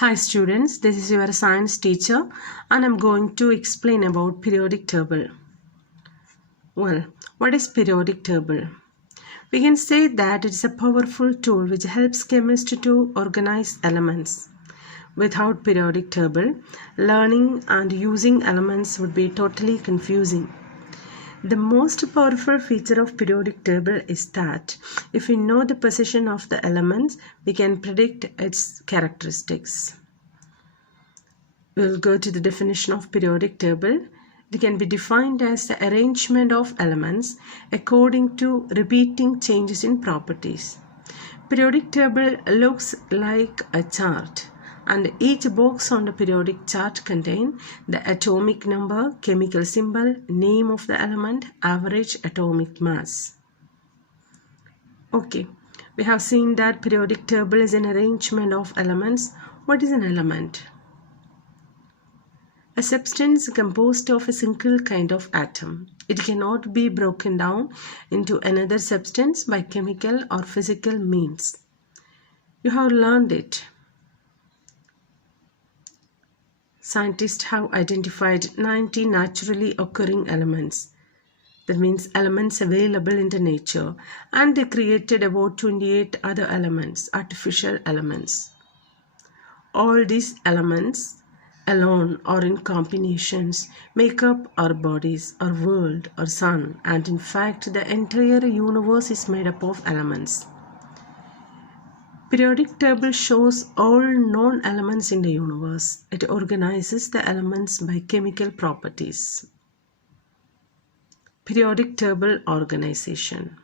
Hi students, this is your science teacher and I'm going to explain about periodic table. Well, what is periodic table? We can say that it is a powerful tool which helps chemists to organize elements. Without periodic table, learning and using elements would be totally confusing. The most powerful feature of periodic table is that if we know the position of the elements, we can predict its characteristics. We will go to the definition of periodic table. It can be defined as the arrangement of elements according to repeating changes in properties. Periodic table looks like a chart, and each box on the periodic chart contains the atomic number, chemical symbol, name of the element, average atomic mass. Okay, we have seen that periodic table is an arrangement of elements. What is an element? A substance composed of a single kind of atom. It cannot be broken down into another substance by chemical or physical means. You have learned it. Scientists have identified 90 naturally occurring elements. That means elements available in the nature, and they created about 28 other elements, artificial elements. All these elements alone or in combinations make up our bodies, our world, our sun, and in fact the entire universe is made up of elements. Periodic table shows all known elements in the universe. It organizes the elements by chemical properties. Periodic table organization.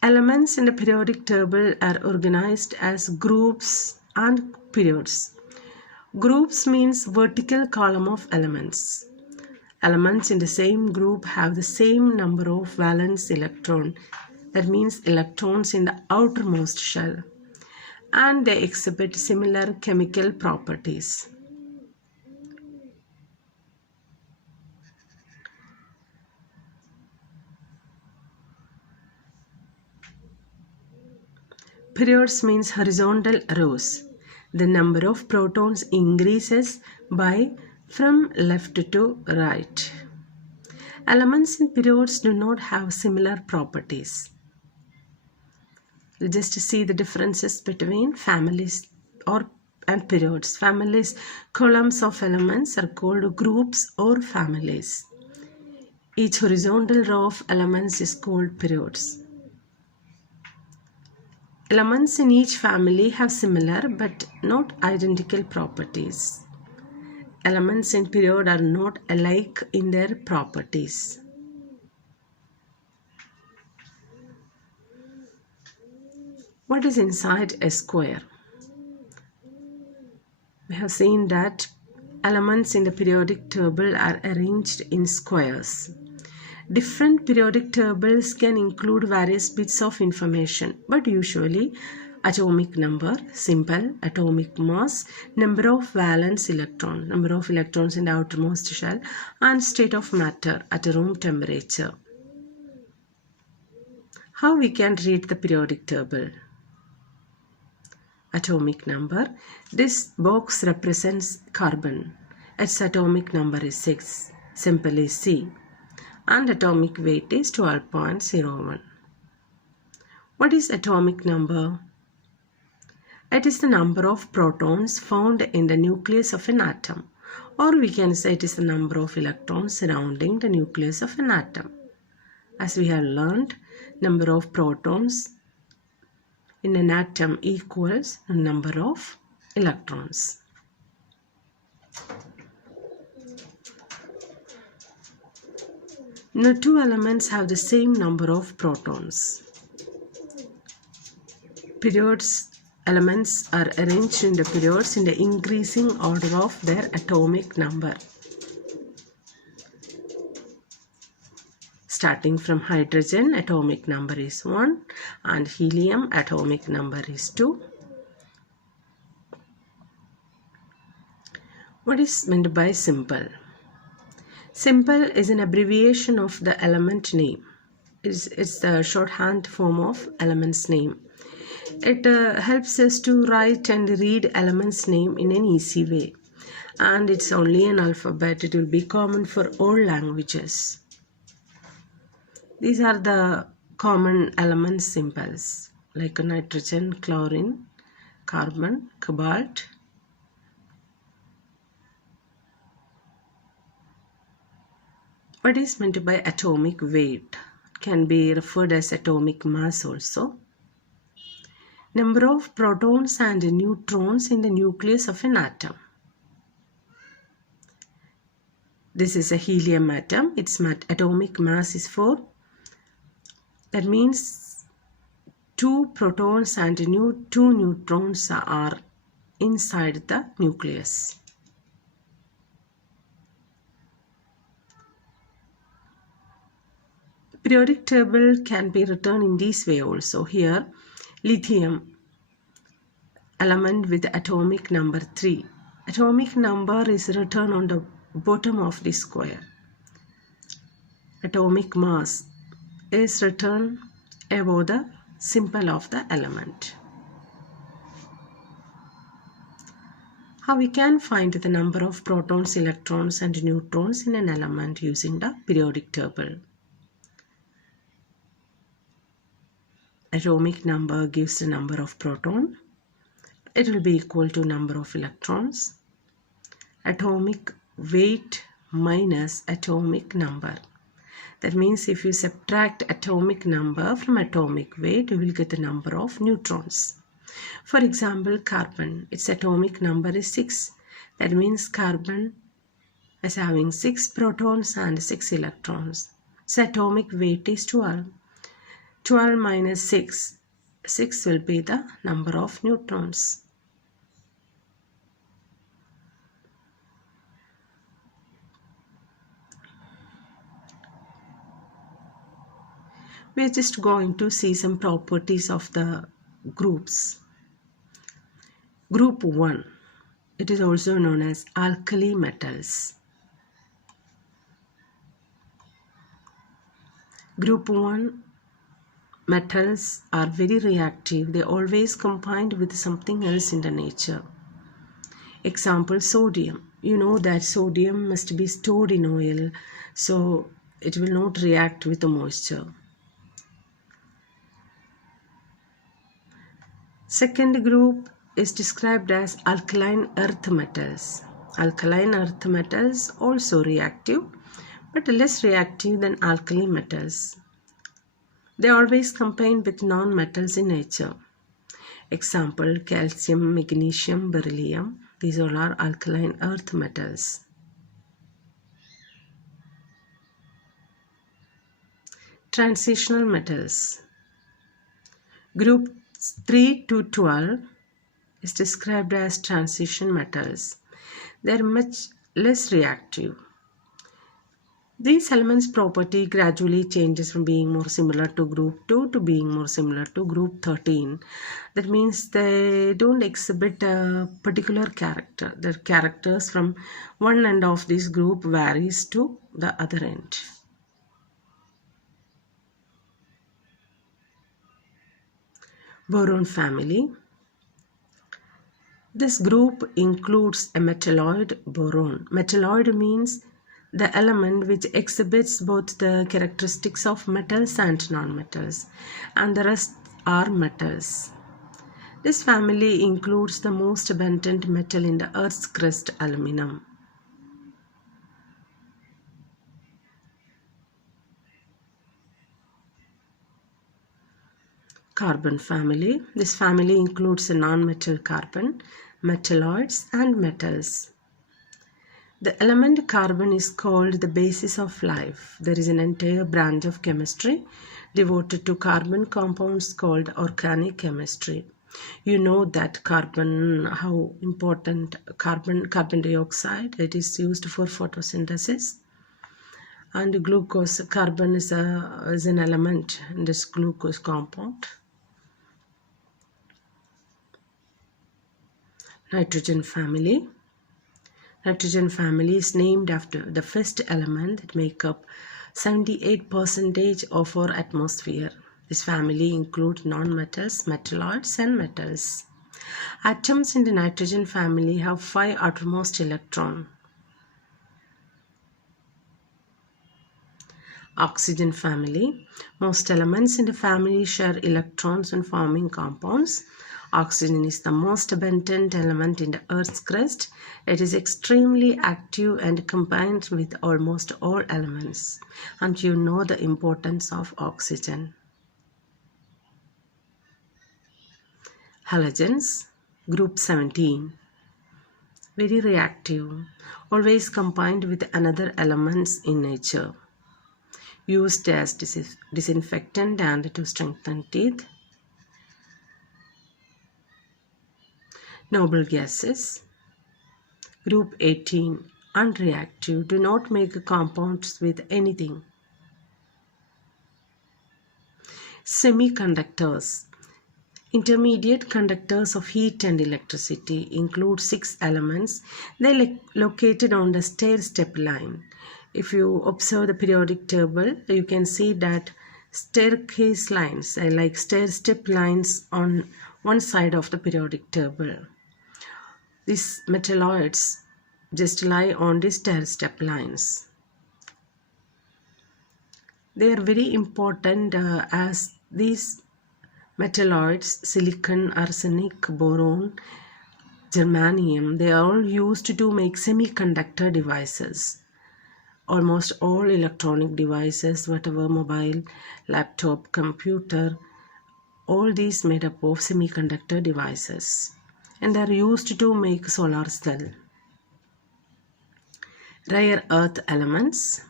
Elements in the periodic table are organized as groups and periods. Groups means vertical column of elements. Elements in the same group have the same number of valence electron. That means electrons in the outermost shell. And they exhibit similar chemical properties. Periods means horizontal rows. The number of protons increases by from left to right. Elements in periods do not have similar properties. Just to see the differences between families and periods. Families, columns of elements are called groups or families. Each horizontal row of elements is called periods. Elements in each family have similar but not identical properties. Elements in period are not alike in their properties. What is inside a square? We have seen that elements in the periodic table are arranged in squares. Different periodic tables can include various bits of information, but usually atomic number, symbol, atomic mass, number of valence electron, number of electrons in the outermost shell, and state of matter at room temperature. How we can read the periodic table? Atomic number. This box represents carbon. Its atomic number is 6, simply C. And atomic weight is 12.01. What is atomic number? It is the number of protons found in the nucleus of an atom, or we can say it is the number of electrons surrounding the nucleus of an atom. As we have learned, number of protons in an atom equals the number of electrons. No two elements have the same number of protons. Periods elements are arranged in the periods in the increasing order of their atomic number. Starting from hydrogen, atomic number is 1, and helium, atomic number is 2. What is meant by symbol? Symbol is an abbreviation of the element name. It's the shorthand form of element's name. It helps us to write and read elements name in an easy way. And it's only an alphabet. It will be common for all languages. These are the common element symbols like nitrogen, chlorine, carbon, cobalt. What is meant by atomic weight? Can be referred as atomic mass also. Number of protons and neutrons in the nucleus of an atom. This is a helium atom. Its atomic mass is 4. That means 2 protons and 2 neutrons are inside the nucleus. Periodic table can be written in this way also. Here, lithium, element with atomic number 3. Atomic number is written on the bottom of the square. Atomic mass is written above the symbol of the element. How we can find the number of protons, electrons and neutrons in an element using the periodic table. Atomic number gives the number of proton. It will be equal to number of electrons. Atomic weight minus atomic number. That means if you subtract atomic number from atomic weight, you will get the number of neutrons. For example, carbon, its atomic number is 6. That means carbon is having 6 protons and 6 electrons. So atomic weight is 12. 12 minus 6. 6 will be the number of neutrons. We are just going to see some properties of the groups. Group 1. It is also known as alkali metals. Group 1 metals are very reactive. They always combined with something else in the nature. Example, sodium. You know that sodium must be stored in oil, so it will not react with the moisture. Second group is described as alkaline earth metals. Alkaline earth metals also reactive, but less reactive than alkali metals. They always combine with non-metals in nature. Example, calcium, magnesium, beryllium. These all are alkaline earth metals. Transitional metals. Group 3 to 12 is described as transition metals. They are much less reactive. These elements' property gradually changes from being more similar to group 2 to being more similar to group 13. That means they don't exhibit a particular character. The characters from one end of this group varies to the other end. Boron family. This group includes a metalloid boron. Metalloid means the element which exhibits both the characteristics of metals and nonmetals, and the rest are metals. This family includes the most abundant metal in the Earth's crust, aluminum. Carbon family. This family includes a non-metal carbon, metalloids and metals. The element carbon is called the basis of life. There is an entire branch of chemistry devoted to carbon compounds called organic chemistry. You know that carbon, how important carbon dioxide, it is used for photosynthesis. And glucose, carbon is an element in this glucose compound. Nitrogen family. Nitrogen family is named after the first element that make up 78% of our atmosphere. This family includes nonmetals, metalloids, and metals. Atoms in the nitrogen family have 5 outermost electrons. Oxygen family. Most elements in the family share electrons when forming compounds. Oxygen is the most abundant element in the Earth's crust. It is extremely active and combines with almost all elements. And you know the importance of oxygen. Halogens, group 17. Very reactive, always combined with another elements in nature. Used as disinfectant and to strengthen teeth. Noble gases. Group 18. Unreactive, do not make compounds with anything. Semiconductors. Intermediate conductors of heat and electricity include 6 elements. They are located on the stair-step line. If you observe the periodic table, you can see that staircase lines are like stair-step lines on one side of the periodic table. These metalloids just lie on the stair-step lines. They are very important as these metalloids, silicon, arsenic, boron, germanium, they are all used to make semiconductor devices. Almost all electronic devices, whatever mobile, laptop, computer, all these made up of semiconductor devices. And they are used to make solar cell. Rare earth elements,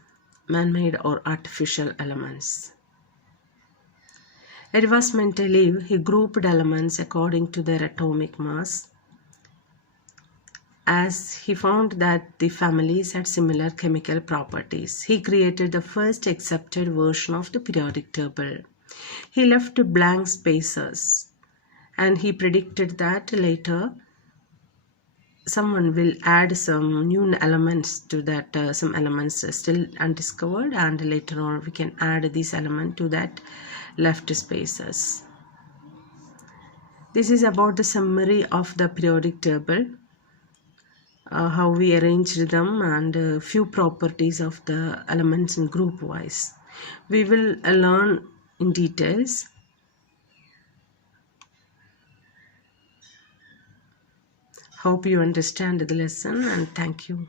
man-made or artificial elements. It was Mendeleev. He grouped elements according to their atomic mass, as he found that the families had similar chemical properties. He created the first accepted version of the periodic table. He left blank spaces, and he predicted that later someone will add some new elements to that, some elements still undiscovered, and later on we can add this element to that left spaces. This is about the summary of the periodic table, how we arranged them, and a few properties of the elements in group wise. We will learn in details. Hope you understand the lesson, and thank you.